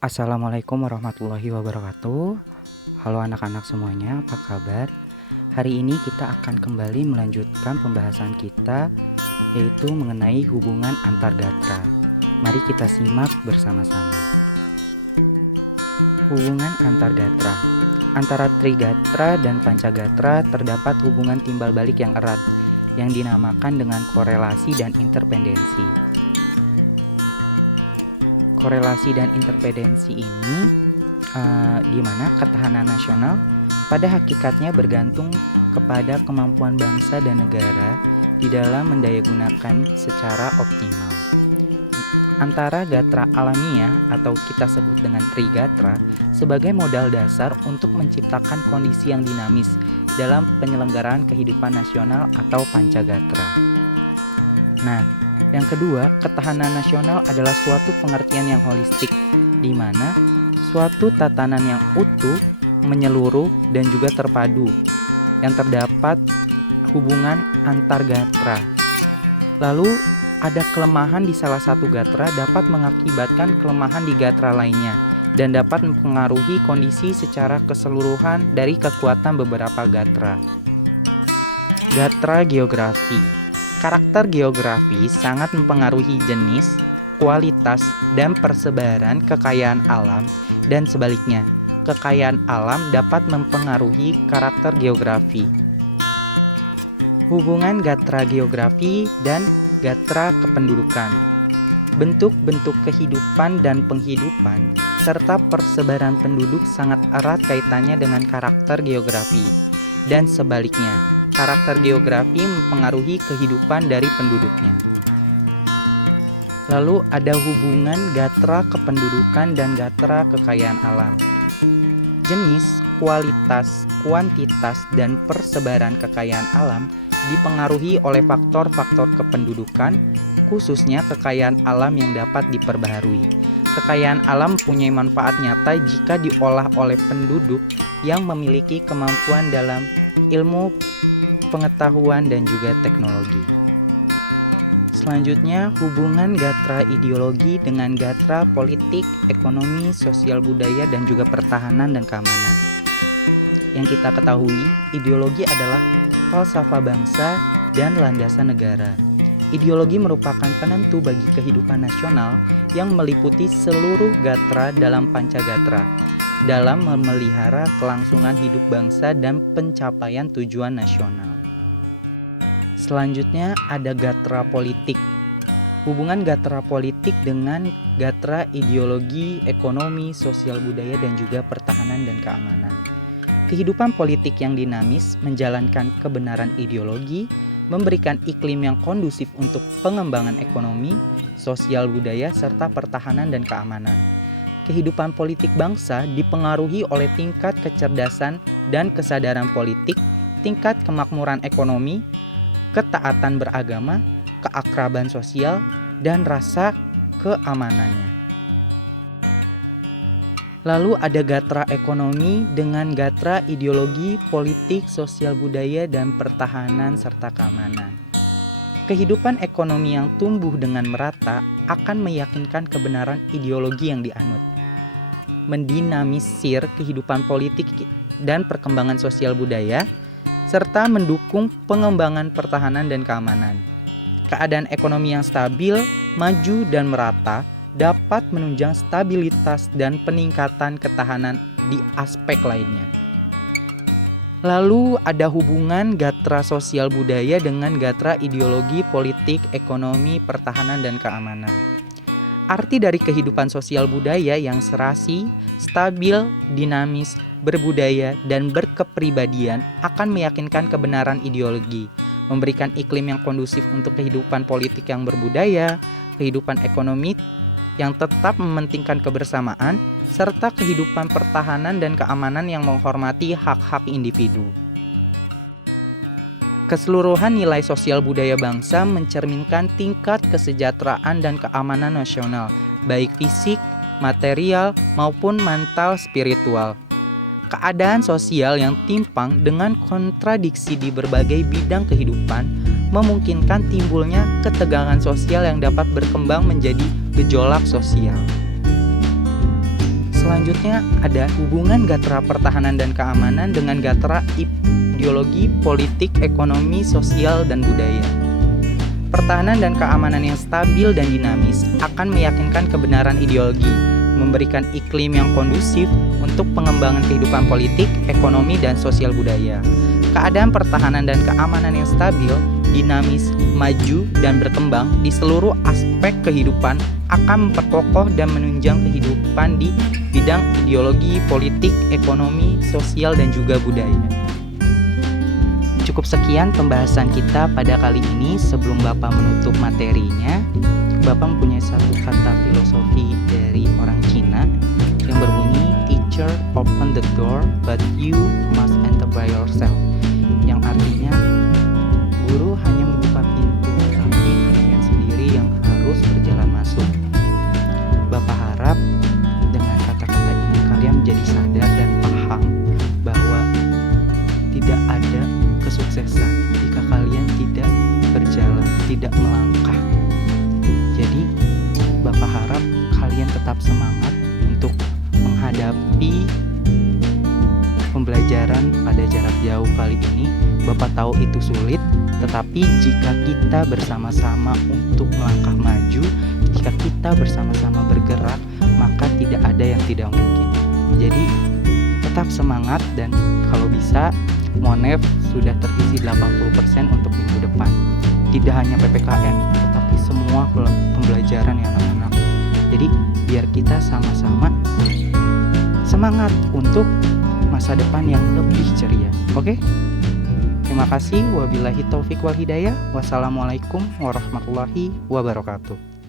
Assalamualaikum warahmatullahi wabarakatuh. Halo anak-anak semuanya, apa kabar? Hari ini kita akan kembali melanjutkan pembahasan kita, yaitu mengenai hubungan antar gatra. Mari kita simak bersama-sama. Hubungan antar gatra. Antara trigatra dan pancagatra terdapat hubungan timbal balik yang erat, yang dinamakan dengan korelasi dan interpendensi. Korelasi dan interpendensi ini di mana ketahanan nasional pada hakikatnya bergantung kepada kemampuan bangsa dan negara di dalam mendayagunakan secara optimal. Antara gatra alamiah atau kita sebut dengan trigatra sebagai modal dasar untuk menciptakan kondisi yang dinamis dalam penyelenggaraan kehidupan nasional atau pancagatra. Nah, yang kedua, ketahanan nasional adalah suatu pengertian yang holistik, di mana suatu tatanan yang utuh, menyeluruh, dan juga terpadu, yang terdapat hubungan antar gatra. Lalu, ada kelemahan di salah satu gatra dapat mengakibatkan kelemahan di gatra lainnya, dan dapat mempengaruhi kondisi secara keseluruhan dari kekuatan beberapa gatra. Gatra geografi. Karakter geografi sangat mempengaruhi jenis, kualitas, dan persebaran kekayaan alam, dan sebaliknya, kekayaan alam dapat mempengaruhi karakter geografi. Hubungan gatra geografi dan gatra kependudukan. Bentuk-bentuk kehidupan dan penghidupan, serta persebaran penduduk sangat erat kaitannya dengan karakter geografi, dan sebaliknya. Karakter geografi mempengaruhi kehidupan dari penduduknya. Lalu ada hubungan gatra kependudukan dan gatra kekayaan alam. Jenis, kualitas, kuantitas, dan persebaran kekayaan alam dipengaruhi oleh faktor-faktor kependudukan, khususnya kekayaan alam yang dapat diperbaharui. Kekayaan alam mempunyai manfaat nyata jika diolah oleh penduduk yang memiliki kemampuan dalam ilmu, pengetahuan, dan juga teknologi. Selanjutnya, hubungan gatra ideologi dengan gatra politik, ekonomi, sosial budaya, dan juga pertahanan dan keamanan. Yang kita ketahui, ideologi adalah falsafah bangsa dan landasan negara. Ideologi merupakan penentu bagi kehidupan nasional yang meliputi seluruh gatra dalam pancagatra, dalam memelihara kelangsungan hidup bangsa dan pencapaian tujuan nasional. Selanjutnya ada gatra politik. Hubungan gatra politik dengan gatra ideologi, ekonomi, sosial budaya, dan juga pertahanan dan keamanan. Kehidupan politik yang dinamis menjalankan kebenaran ideologi, memberikan iklim yang kondusif untuk pengembangan ekonomi, sosial budaya, serta pertahanan dan keamanan. Kehidupan politik bangsa dipengaruhi oleh tingkat kecerdasan dan kesadaran politik, tingkat kemakmuran ekonomi, ketaatan beragama, keakraban sosial, dan rasa keamanannya. Lalu ada gatra ekonomi dengan gatra ideologi, politik, sosial budaya, dan pertahanan serta keamanan. Kehidupan ekonomi yang tumbuh dengan merata akan meyakinkan kebenaran ideologi yang dianut, mendinamisir kehidupan politik dan perkembangan sosial budaya, serta mendukung pengembangan pertahanan dan keamanan. Keadaan ekonomi yang stabil, maju, dan merata dapat menunjang stabilitas dan peningkatan ketahanan di aspek lainnya. Lalu ada hubungan gatra sosial budaya dengan gatra ideologi, politik, ekonomi, pertahanan, dan keamanan. Arti dari kehidupan sosial budaya yang serasi, stabil, dinamis, berbudaya, dan berkepribadian akan meyakinkan kebenaran ideologi, memberikan iklim yang kondusif untuk kehidupan politik yang berbudaya, kehidupan ekonomi yang tetap mementingkan kebersamaan, serta kehidupan pertahanan dan keamanan yang menghormati hak-hak individu. Keseluruhan nilai sosial budaya bangsa mencerminkan tingkat kesejahteraan dan keamanan nasional, baik fisik, material, maupun mental spiritual. Keadaan sosial yang timpang dengan kontradiksi di berbagai bidang kehidupan memungkinkan timbulnya ketegangan sosial yang dapat berkembang menjadi gejolak sosial. Selanjutnya ada hubungan Gatra Pertahanan dan Keamanan dengan Gatra Ideologi, Politik, Ekonomi, Sosial, dan Budaya. Pertahanan dan keamanan yang stabil dan dinamis akan meyakinkan kebenaran ideologi, memberikan iklim yang kondusif untuk pengembangan kehidupan politik, ekonomi, dan sosial budaya. Keadaan pertahanan dan keamanan yang stabil, dinamis, maju, dan berkembang di seluruh aspek kehidupan akan memperkokoh dan menunjang kehidupan di bidang ideologi, politik, ekonomi, sosial, dan juga budaya. Cukup sekian pembahasan kita pada kali ini. Sebelum Bapak menutup materinya, Bapak mempunyai satu kata filosofi dari orang Cina yang berbunyi, "Teacher open the door, but you must enter by yourself." Yang artinya, guru hanya membuka pintu, tapi kalian sendiri yang harus berjalan masuk. Bapak harap dengan kata-kata ini kalian menjadi sadar dan paham bahwa tidak ada kesuksesan jika kalian tidak berjalan, tidak melangkah. Jadi, Bapak harap kalian tetap semangat untuk menghadapi pembelajaran pada jarak jauh kali ini. Bapak tahu itu sulit, tetapi jika kita bersama-sama untuk melangkah maju, jika kita bersama-sama bergerak, maka tidak ada yang tidak mungkin. Jadi, tetap semangat dan kalau bisa, Monef sudah terisi 80% untuk minggu depan. Tidak hanya PPKM, tetapi semua pembelajaran yang anak-anak. Jadi, biar kita sama-sama semangat untuk masa depan yang lebih ceria. Oke? Terima kasih. Wabillahi taufik wal hidayah. Wassalamualaikum warahmatullahi wabarakatuh.